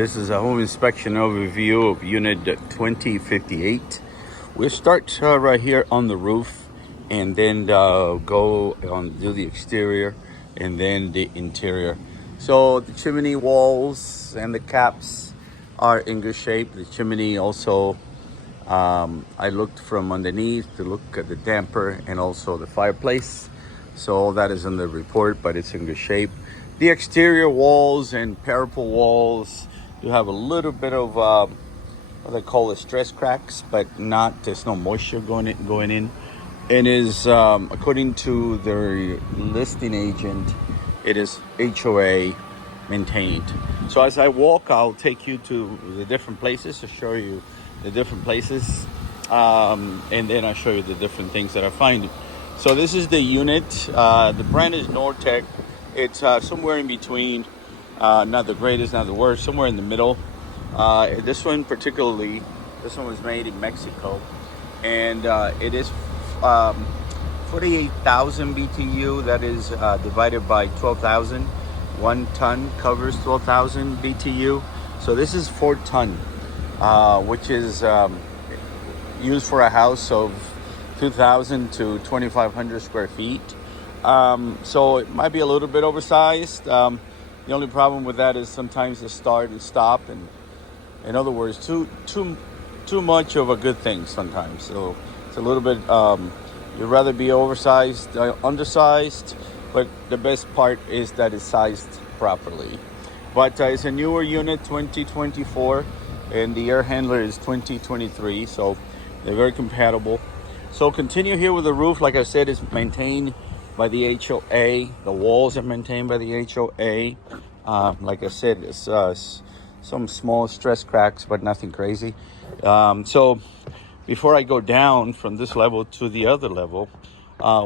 This is a home inspection overview of unit 2058. We'll start right here on the roof and then go on do the exterior and then the interior. So the chimney walls and the caps are in good shape. The chimney also, I looked from underneath to look at the damper and also the fireplace. So all that is in the report, but it's in good shape. The exterior walls and parapet walls do have a little bit of what they call stress cracks, but there's no moisture going in. It is according to their listing agent, it is HOA maintained. So as I walk, I'll take you to the different places to show you the different places, and then I'll show you the different things that I find. So this is the unit. The brand is Nortec. It's somewhere in between, not the greatest, not the worst, somewhere in the middle. This one particularly, this one was made in Mexico, and it is 48,000 BTU. That is divided by 12,000. 1 ton covers 12,000 BTU. So this is 4 ton, which is used for a house of 2,000 to 2,500 square feet. So it might be a little bit oversized. The only problem with that is sometimes the start and stop, and in other words, too much of a good thing sometimes. So it's a little bit. You'd rather be oversized, undersized, but the best part is that it's sized properly. But it's a newer unit, 2024, and the air handler is 2023, so they're very compatible. So continue here with the roof. Like I said, it's maintained by the HOA. The walls are maintained by the HOA. Like I said, it's some small stress cracks, but nothing crazy. So before I go down from this level to the other level,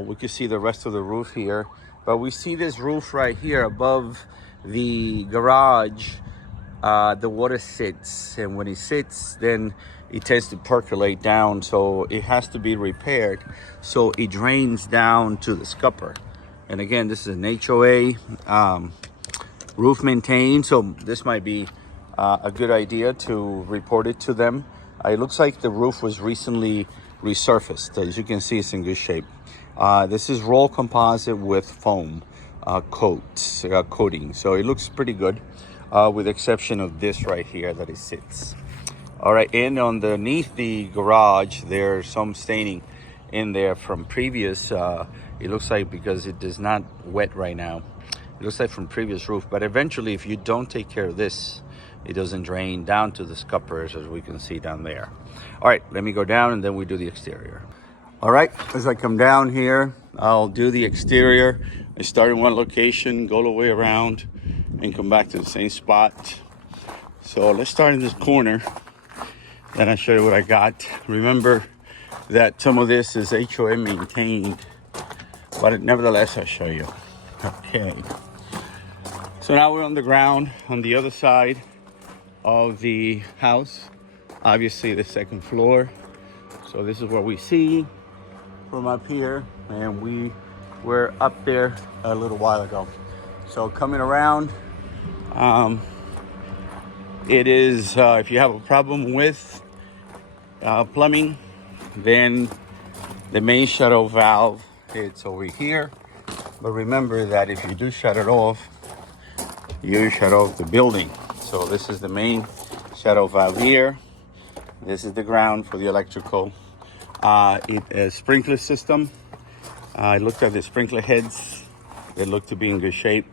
we can see the rest of the roof here. But we see this roof right here above the garage. The water sits, and when it sits, then it tends to percolate down, so it has to be repaired, so it drains down to the scupper. And again, this is an HOA roof maintained, so this might be a good idea to report it to them. It looks like the roof was recently resurfaced. As you can see, it's in good shape. This is roll composite with foam coating, so it looks pretty good, with the exception of this right here that it sits. All right, and underneath the garage, there's some staining in there from previous, it looks like, because it is not wet right now. It looks like from previous roof, but eventually if you don't take care of this, it doesn't drain down to the scuppers, as we can see down there. All right, let me go down and then we do the exterior. All right, as I come down here, I'll do the exterior. I start in one location, go all the way around, and come back to the same spot. So let's start in this corner. Then I'll show you what I got. Remember that some of this is HOA maintained, but nevertheless, I'll show you. Okay. So now we're on the ground on the other side of the house. Obviously, the second floor. So this is what we see from up here, and we were up there a little while ago. So coming around, it is, if you have a problem with plumbing, then the main shut-off valve, it's over here. But remember that if you do shut it off, you shut off the building. So this is the main shut-off valve here. This is the ground for the electrical. It is sprinkler system. I looked at the sprinkler heads. They look to be in good shape.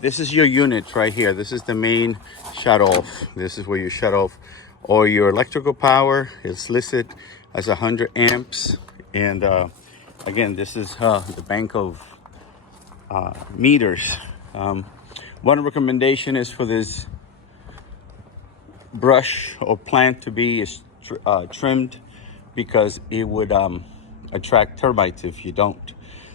This is your unit right here. This is the main shut-off. This is where you shut off all your electrical power. It's listed as 100 amps. And again, this is the bank of meters. One recommendation is for this brush or plant to be trimmed, because it would attract termites if you don't.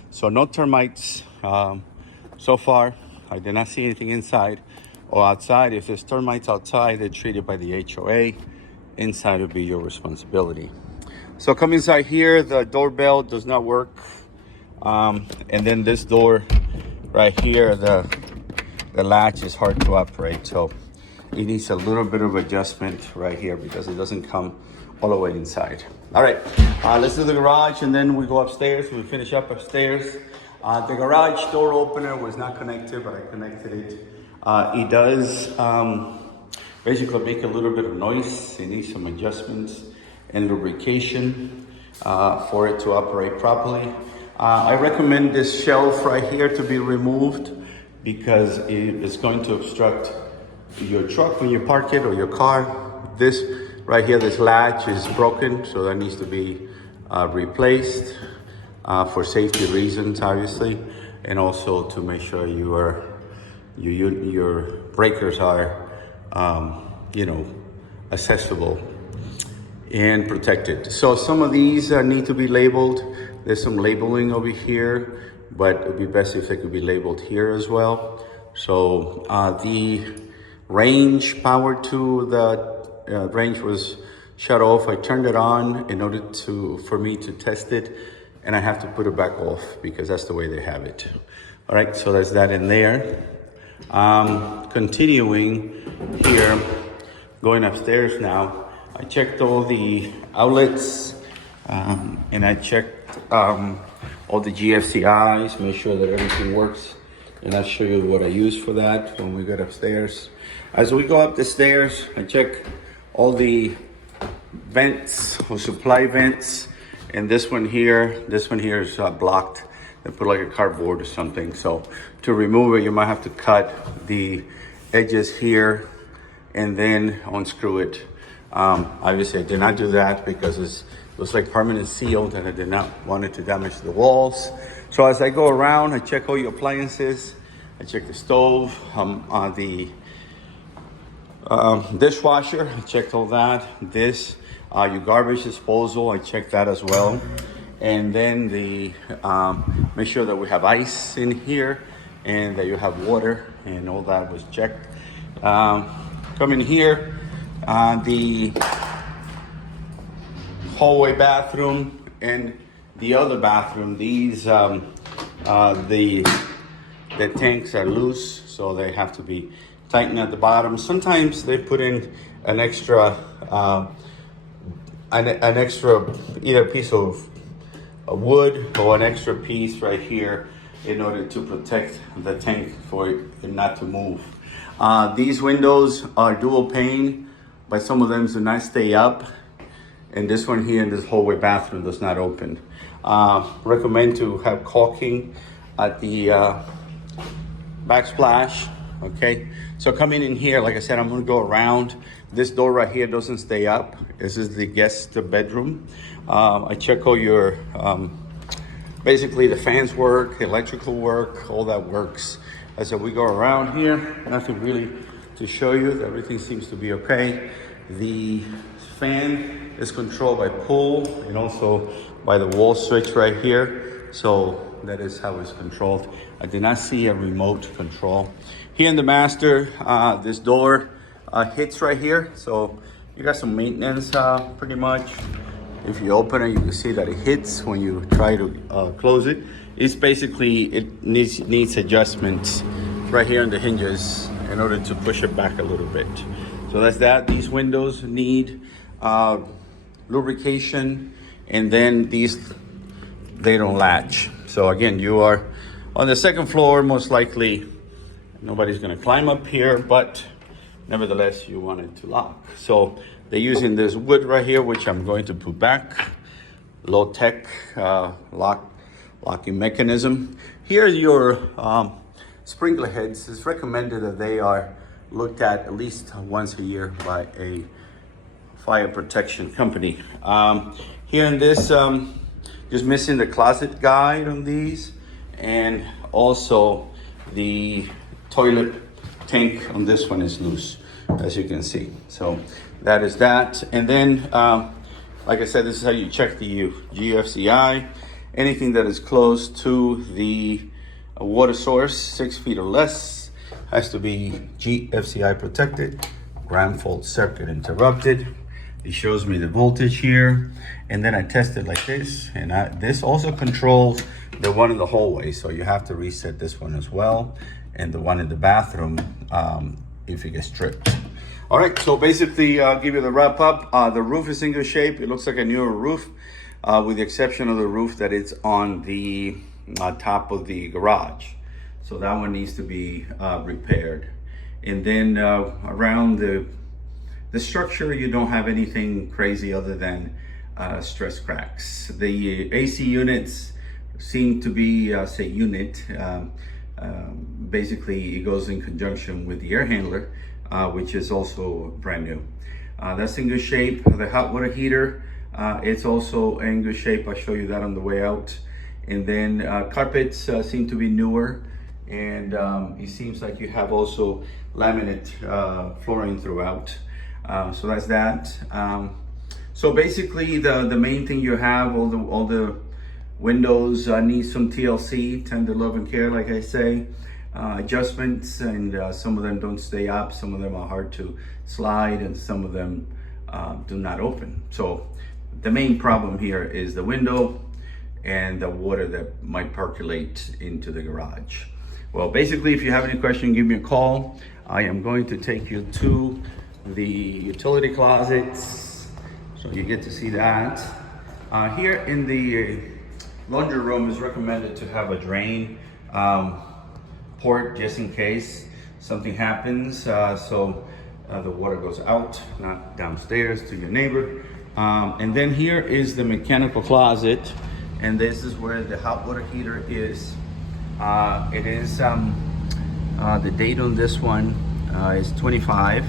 So no termites so far. I did not see anything inside or outside. If there's termites outside, they're treated by the HOA. Inside will be your responsibility. So come inside here. The doorbell does not work. And then this door right here, the latch is hard to operate. So it needs a little bit of adjustment right here because it doesn't come all the way inside. All right, let's do the garage and then we go upstairs. We finish up upstairs. The garage door opener was not connected, but I connected it. It does basically make a little bit of noise. It needs some adjustments and lubrication for it to operate properly. I recommend this shelf right here to be removed because it is going to obstruct your truck when you park it or your car. This right here, this latch is broken, so that needs to be replaced for safety reasons, obviously, and also to make sure your breakers are, accessible and protected. So some of these need to be labeled. There's some labeling over here, but it'd be best if they could be labeled here as well. So the range power to the range was shut off. I turned it on in order for me to test it, and I have to put it back off because that's the way they have it. All right, so there's that in there. Continuing here, going upstairs now, I checked all the outlets and I checked all the GFCIs, make sure that everything works. And I'll show you what I use for that when we get upstairs. As we go up the stairs, I check all the vents or supply vents. And this one here is blocked. They put like a cardboard or something. So to remove it, you might have to cut the edges here and then unscrew it. Obviously I did not do that because it was like permanent sealed and I did not want it to damage the walls. So as I go around, I check all your appliances. I check the stove, the dishwasher, I checked all that. Your garbage disposal, I checked that as well. And then make sure that we have ice in here and that you have water, and all that was checked. Coming here, the hallway bathroom and the other bathroom, these the tanks are loose, so they have to be tightened at the bottom. Sometimes they put in an extra either piece of wood or an extra piece right here in order to protect the tank for it not to move. These windows are dual pane, but some of them do not stay up. And this one here in this hallway bathroom does not open. Recommend to have caulking at the backsplash. Okay, so coming in here, like I said, I'm gonna go around. This door right here doesn't stay up. This is the guest bedroom. I check all your, basically the fans work, electrical work, all that works. As we go around here, nothing really to show you. Everything seems to be okay. The fan is controlled by pull and also by the wall switch right here. So that is how it's controlled. I did not see a remote control. Here in the master, this door hits right here. So you got some maintenance pretty much. If you open it, you can see that it hits when you try to close it. It's basically, it needs adjustments right here on the hinges in order to push it back a little bit. So that's that. These windows need lubrication, and then these, they don't latch. So again, you are on the second floor, most likely nobody's gonna climb up here, but nevertheless, you want it to lock. So they're using this wood right here, which I'm going to put back. Low tech locking mechanism. Here are your sprinkler heads. It's recommended that they are looked at least once a year by a fire protection company. Here in this, just missing the closet guide on these, and also the toilet tank on this one is loose, as you can see. So that is that. And then, like I said, this is how you check the GFCI. Anything that is close to the water source, 6 feet or less, has to be GFCI protected. Ground fault circuit interrupted. It shows me the voltage here, and then I test it like this, and this also controls the one in the hallway, so you have to reset this one as well, and the one in the bathroom if it gets tripped. All right, so basically, I'll give you the wrap up. The roof is in good shape. It looks like a newer roof, with the exception of the roof that it's on the top of the garage. So that one needs to be repaired. And then around the structure, you don't have anything crazy other than stress cracks. The AC units seem to be, basically it goes in conjunction with the air handler, which is also brand new. That's in good shape. The hot water heater, it's also in good shape. I'll show you that on the way out. And then carpets seem to be newer, and it seems like you have also laminate flooring throughout. So that's that. So basically, the main thing you have, all the windows need some TLC, tender love and care, like I say. Adjustments, and some of them don't stay up, some of them are hard to slide, and some of them do not open. So the main problem here is the window and the water that might percolate into the garage. Well, basically, if you have any question, give me a call. I am going to take you to the utility closets, so you get to see that. Here in the laundry room is recommended to have a drain port just in case something happens, so the water goes out, not downstairs to your neighbor. And then here is the mechanical closet, and this is where the hot water heater is. It is the date on this one is 25,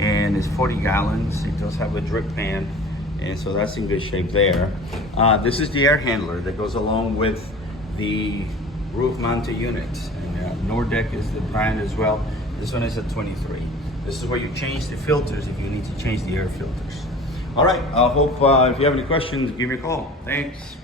and it's 40 gallons. It does have a drip pan, and so that's in good shape there. This is the air handler that goes along with the roof mounted unit, and Nordeck is the brand as well. This one is a 23. This is where you change the filters if you need to change the air filters. All right, I hope if you have any questions, give me a call. Thanks.